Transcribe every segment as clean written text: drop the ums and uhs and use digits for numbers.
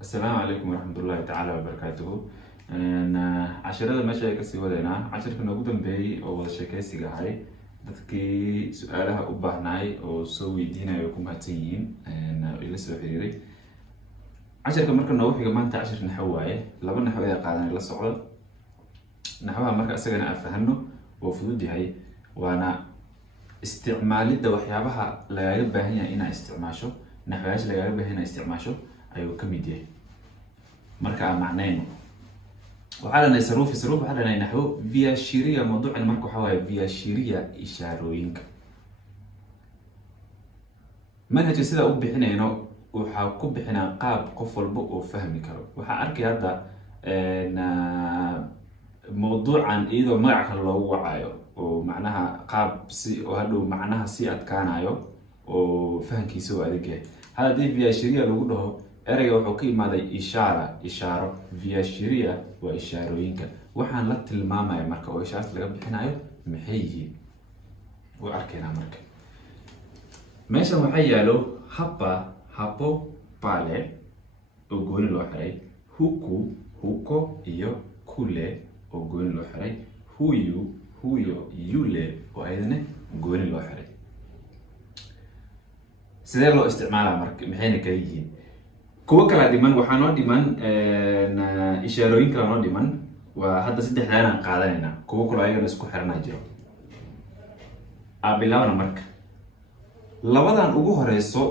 السلام عليكم ورحمة الله تعالى وبركاته. أنا عشرة ماشي كسي ودينا عشر كنا قدام بي أو شكاسي جاي dadkii su'aalaha u baahnay oo soo weydiinaya ku mahadsanyihiin ila soo xiriiray casharka marka noo xiga maanta cashar naxwo waaye laba naxwo ay qaadanay la socdo naxwaha marka asagana aan fahanno oo fudud yahay waana isticmaalida waxyaabaha lagaga baahan yahay inaad isticmaasho naxwayaasha lagaga baahan yahay inaad isticmaasho ayuu ka mid yahay marka aan macnayno وحالا يصرف حالا نحو viashiria موضوع المركو حواي viashiria إشاروينك منهج سيدا أوبي حنا ينو وحا كوبي حنا قاب قفل بق وفهمي كرو وحا أركي هذا موضوع عن إيدو معك الله وعايو ومعناها قاب سي وهدو معناها سيئة كان عايو وفهم كيسو أدقى هذا دي viashiria لو قلوه erayga wuxuu ka imaaday ishaaro viashiria waa ishaarooyinka waxaan la tilmaamaya marka oo ishaarta laga bixinayo maxay yihiin oo arkeena marka meeshan waxa yaalo hapo pale oo gooni loo xiray huko iyo kule oo gooni loo xiray huyo yule oo ayadana gooni loo xiray sidee loo isticmaalaa marka maxayna kala yihiin kuwa kala dhiman waxaa noo dhiman ishaarooyin kala noo dhiman waa hadda saddexdaan aan qaadanayna kuwa kale ayagana isku xiranaa jiro bilaabana marka labadan ugu horeyso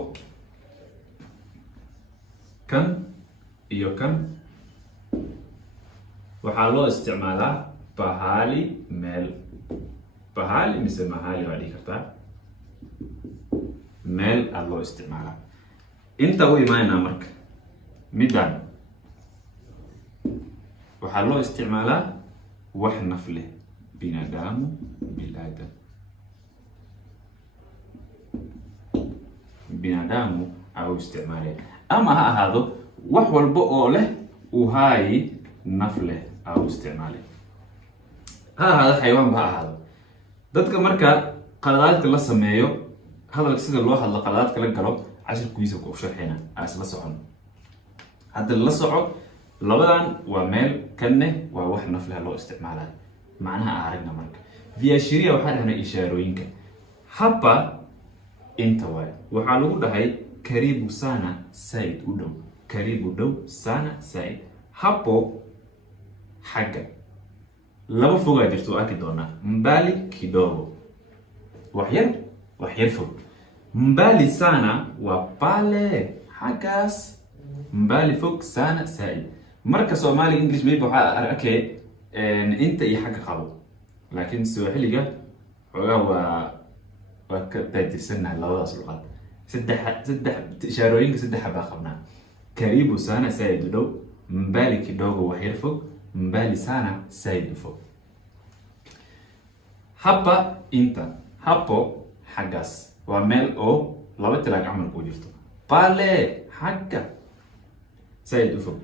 kan iyo kan waxaa loo isticmaalaa bahali meel bahali mise mahali waa dhihi kartaa meel aad loo isticmaalaa inta u imaanaa marka midaan waxaa loo isticmaalaa wax naf leh binadamu bilaadam binadamu aa u isticmaalaya ama ha ahaado wax walba oo leh uhaayi naf leh aa u isticmaalay ha ahaado xayawaanba ha ahaado dadka marka qaladaadka la sameeyo hadalka sida loo hadlo qaladaadka la galo cashirkiisa ku sharxina asla socon hadda la soco labadan waa meel kanne waa wax naf leh loo isticmaalayo macnaha aragna marka viashiria waxa dhahnay ishaarooyinka hapa inta waxa lagu dhahay karibu sana said u dhow karibu dhow sana said hapo xagga laba fogaa jirto arki doonaa mbali kidogo wax yar fog mbali sana waa pale xaggaas mbali fog sana said marka Soomaali English maybe waxa arkay inta iyo xagga qabo laakiin Swahiliga waa ka tajirsanaa labadaas luqad saddex ishaarooyinka saddex baa qabnaa karibu sana said dhow mbali kidogo wax yar fog mbali sana said fog hapa inta hapo xaggaas waa meel oo laba tilaag camal ku jirto pale xagga said u fog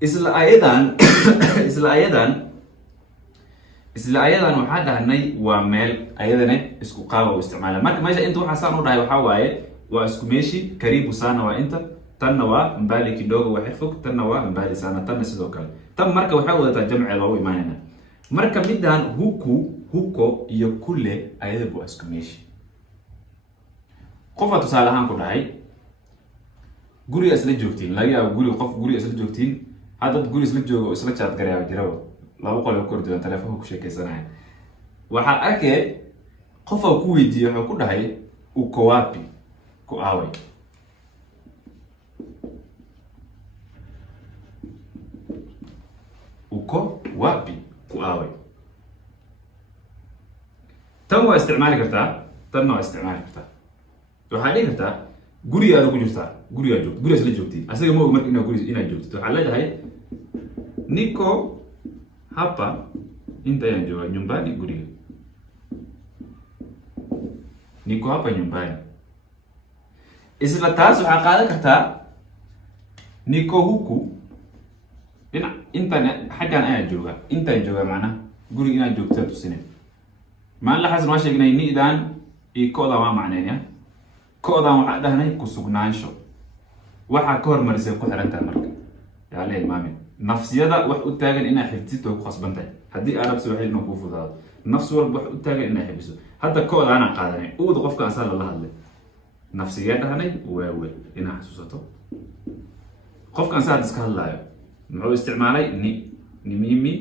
isla ayadan waxaa dhahnay waa meel ayadana isku qaaba u isticmaala marka meesha inta waxaa saan u dhahay waxaa waaye waa isku meeshi karibu sana waa inta tanna waa mbali kidogo waa xir fog tanna waa mbali sana tanna sidoo kale tan marka waxaa wadataa jamci loogu imaanayna marka midaan huko iyo kule ayada waa isku meeshi qofa tusaale ahaan ku dhahay guriga isla joogtiin laga yaabo guriga isla joogtiin hadda guriga isla joogo isla chat gareeyo jiro laba qol oo kordhiyo telefoonka ku sheekaysanaya waxa arkay qof ku weydiiyo wuxuu ku dhahay uko wapi ku aaway uko wapi ku aaway tan waa isticmaali kartaa tan waa isticmaali kartaa waxaa dhihi kartaa guriga aad ku jirtaa guriga isla joogtiin asaga ma og marka inaad joogtid waxaa leedahay niko hapa inta yan jooga nyumbani guriga niko hapa nyumbani isla taas waxaa qaadan kartaa niko huku intan xaggan ayaa jooga intaan jooga macnaha guriga inaad joogtaa tusine maan la xasan waa sheegnay ni'dan iyo kooda waa macneynaya koodan waxaa dhahnay ku sugnaansho waxa ka hormarisay ku xiran tahay marka yaa la ilmaamin nafsiyada wax u taagan inay xifdito ku khasban tahay haddii arabsi waxay inuu ku fudaado nafsi walba wax u taagan inay xifdiso hadda koodaana qaadanay uud qofka asal la hadlay nafsiyadahanay waawe inaa xasuusato qofkan saad iska hadlaayo muxuu isticmaalay ni mimi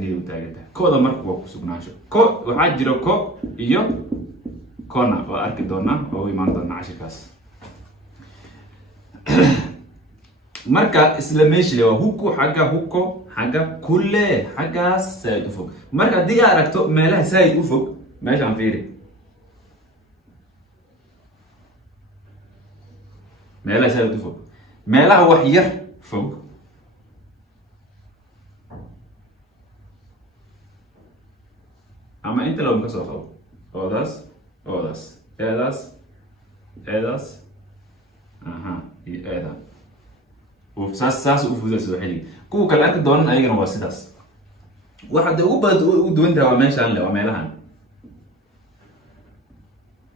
ni u taaganta kooda marka waa ku sugnaansho ko waxaa jira ko iyo kona oo arki doona oo imaan doona cashirkaas marka isla meeshii waa huku xagga kulle xaggaas sayd u fog marka haddii aad aragto meelaha sayd u fog meeshaan fiiri meelaha sayd u fog meelaha wax yar fog ama inta lagu ka soo qabo oodaas eedaas aha iyo eeda saas u fududaysa waxay kuwa kale arki doonaan ayagana waa sidaas waxa de ugu badan ugu duwan tahay waa meeshaan le waa meelahan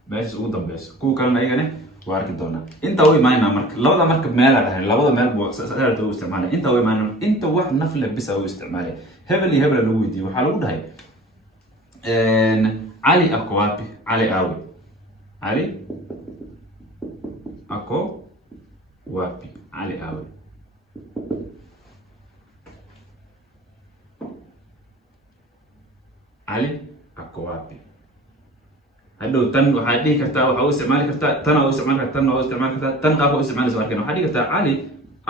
meeshaas ugu dambeyso kuwa kalena ayagana waa arki doonaa inta way imaanayna marka labada marka meel aan dhahay labada meel buu saarta u isticmaalay inta way imaanayna inta wax nafle bis u isticmaalay hebel iyo hebel lagu weydiiyay waxa lagu dhahay Ali ako wapi Ali awe Ali ako wapi Ali awe Ali ako wapi hadhow tan waxaa dhihi kartaa waxa u isticmaali kartaa tan oo isticmaali kartaa tan oo isticmaali kartaa tan qaab oo isticmaalaysa markan waxaa dhihi kartaa Ali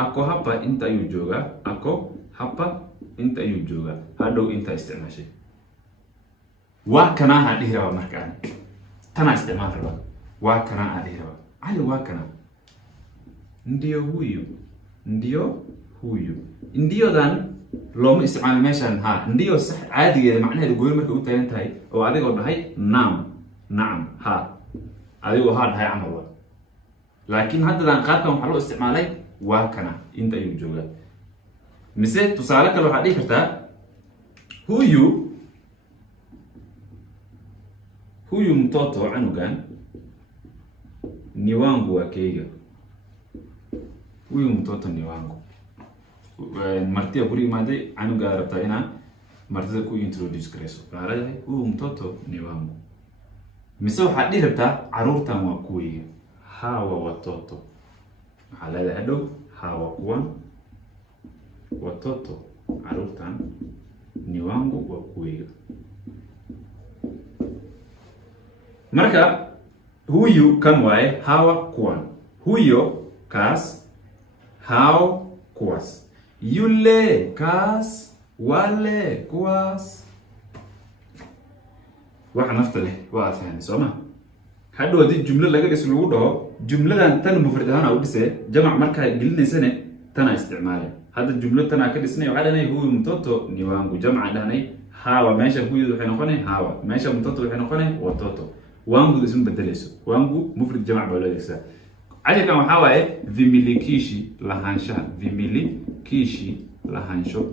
ako hapa inta ayuu joogaa ako hapa inta ayuu joogaa hadhow inta isticmaashay waa kana ha dhihi rabaa markaan tana isticmaal rabaa waa kana ha dhihi rabaa Ali waa kana ndio huyu ndiodan looma isticmaalo meeshan ha ndio sax caadigeeda macnaheedu gooyo markay u taagan tahay oo adigoo dhahay nacam ha adigoo ha dhahay camal waa laakiin haddadan qaabkan waxaa loo isticmaalay waa kana inta ayuu joogaa mise tusaale kale waxaa dhihi kartaa huyu mtoto canugan ni wangu wa keiga huyu mtoto ni wangu martiya guri imaaday canuga rabtaa inaa martida ku introduce garayso waxaa leedahay huyu mtoto ni wangu mise waxaad dhihi rabtaa caruurtan waa kuweyga hawa watoto waxaa leedahay hadhow hawa kuwan watoto caruurtan ni wangu waa kuweyga marka huyu kan waaye hawa kuwan huyo kaas hao kuwaas yule kaas wale kuwaas waxa nafta leh waa fahmay sooma hadhow hadii jumlo laga dhis lagu dhaho jumladan tan mufrad ahaan u dhisay jamac marka gelinaysana tana isticmaale hadda jumlo tana ka dhisnay waxa dhanay huyu mtoto ni wangu jamca dhanay hawa meesha huyu waxay noqonay hawa meesha mtoto waxay noqonay watoto wangu ismu bedelayso wangu mufrad jamac baa loo adeegsadaa cashirkan waxaa waaye vimilikishi lahaansho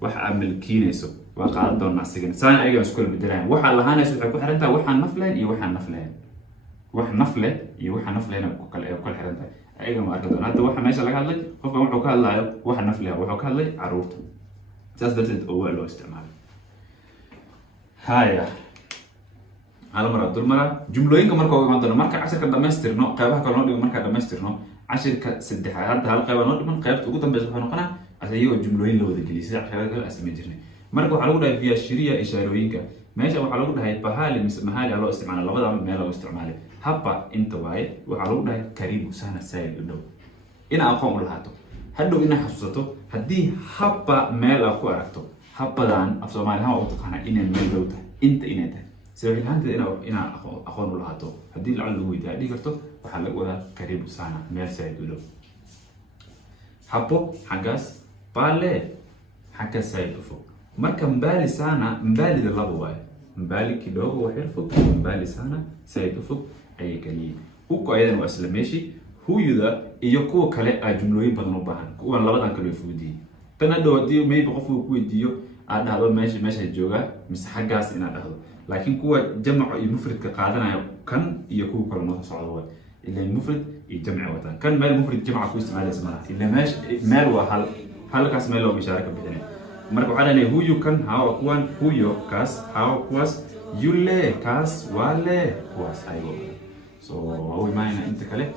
waxa aad milkiinayso waa qaadan doona asigana saan ayaga isku kala bedelayaan waxa lahaanayso waxay ku xiran tahay waxaan naf lahayn iyo waxaan naf lahayn wax naf leh iyo waxaan naf lahayn ku kala xiran tahay ayaga ma arki doona hadda waxa meesha laga hadlay qofka wuxuu ka hadlayo waxa naf leh wuxuu ka hadlay caruurta saas darteed oo waa loo isticmaalay haya على مرة دول مرة جملوين كمان كوي ما دول مرة عشر كده ماسترنو قابها كانوا دول مرة كده ماسترنو عشر كسدح هذا هالقابة نود من قابة وقدم بيزبطون قناة عشان يو جملوين لو ذكي ليس عشان كده أسمي جرني مرة كو حلو ده فيها الشريعة إشاريين كا ماشي أو حلو ده هاي بحالي مهالي على استعمال الله بدأ من على استعماله هبا أنت واي وحلو ده كريم وسهل السائل قدام إنا أقوم لهاتو هدو إنا حسوساتو هدي هبا مال أقوى ركتو هبا دان أفضل ما لها أوتقنا إنا مال دوته أنت إنا ده سوي الهند إنا أخون لهاتو هدي العلو ويدا دي كرتو وحلق ولا كريم وسهل مال سائل قدام هبو حجاز بالي حجاز سائل أفو marka mbali sana mbali da labo waay mbali kidogo waxirfog mbali sana sayid ufog ay kaliye uko ayadan waa isla meeshi huyuda iyo kuwa kale ay jumlooyin badan u baahan kuwa labadan kale fuudii tan hadhow hadii maybe qofku ku weydiiyo aad dhahdo meesha jooga mise xaggaas inaad dhahdo laakiin kuwa jamco iyo mufradka qaadanayo kan iyo kuwa kale noo socdo إلا المفرد يجمع وطن كان مال المفرد جمع كويس مال اسمها إلا ماش مال وحل كاس مال لو بيشارك بحنا مركو على هو يو كان هاو كوان هو يو كاس هاو كواس يولي كاس والي كواس أيوة هو ما هنا أنت كله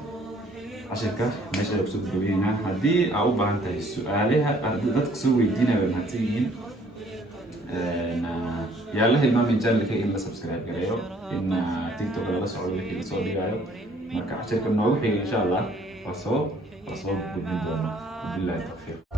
عشان كده ماشي أقصد جبينا هدي أو بعنت السؤالها ضدك سوي دينا بالمهتين يالله ما من جال لك إلا سبسكرايب كريو إن تيك توك ولا صعود لك إلا صور لي مركع عشان كده نروح إن شاء الله وصوب بالله التوفيق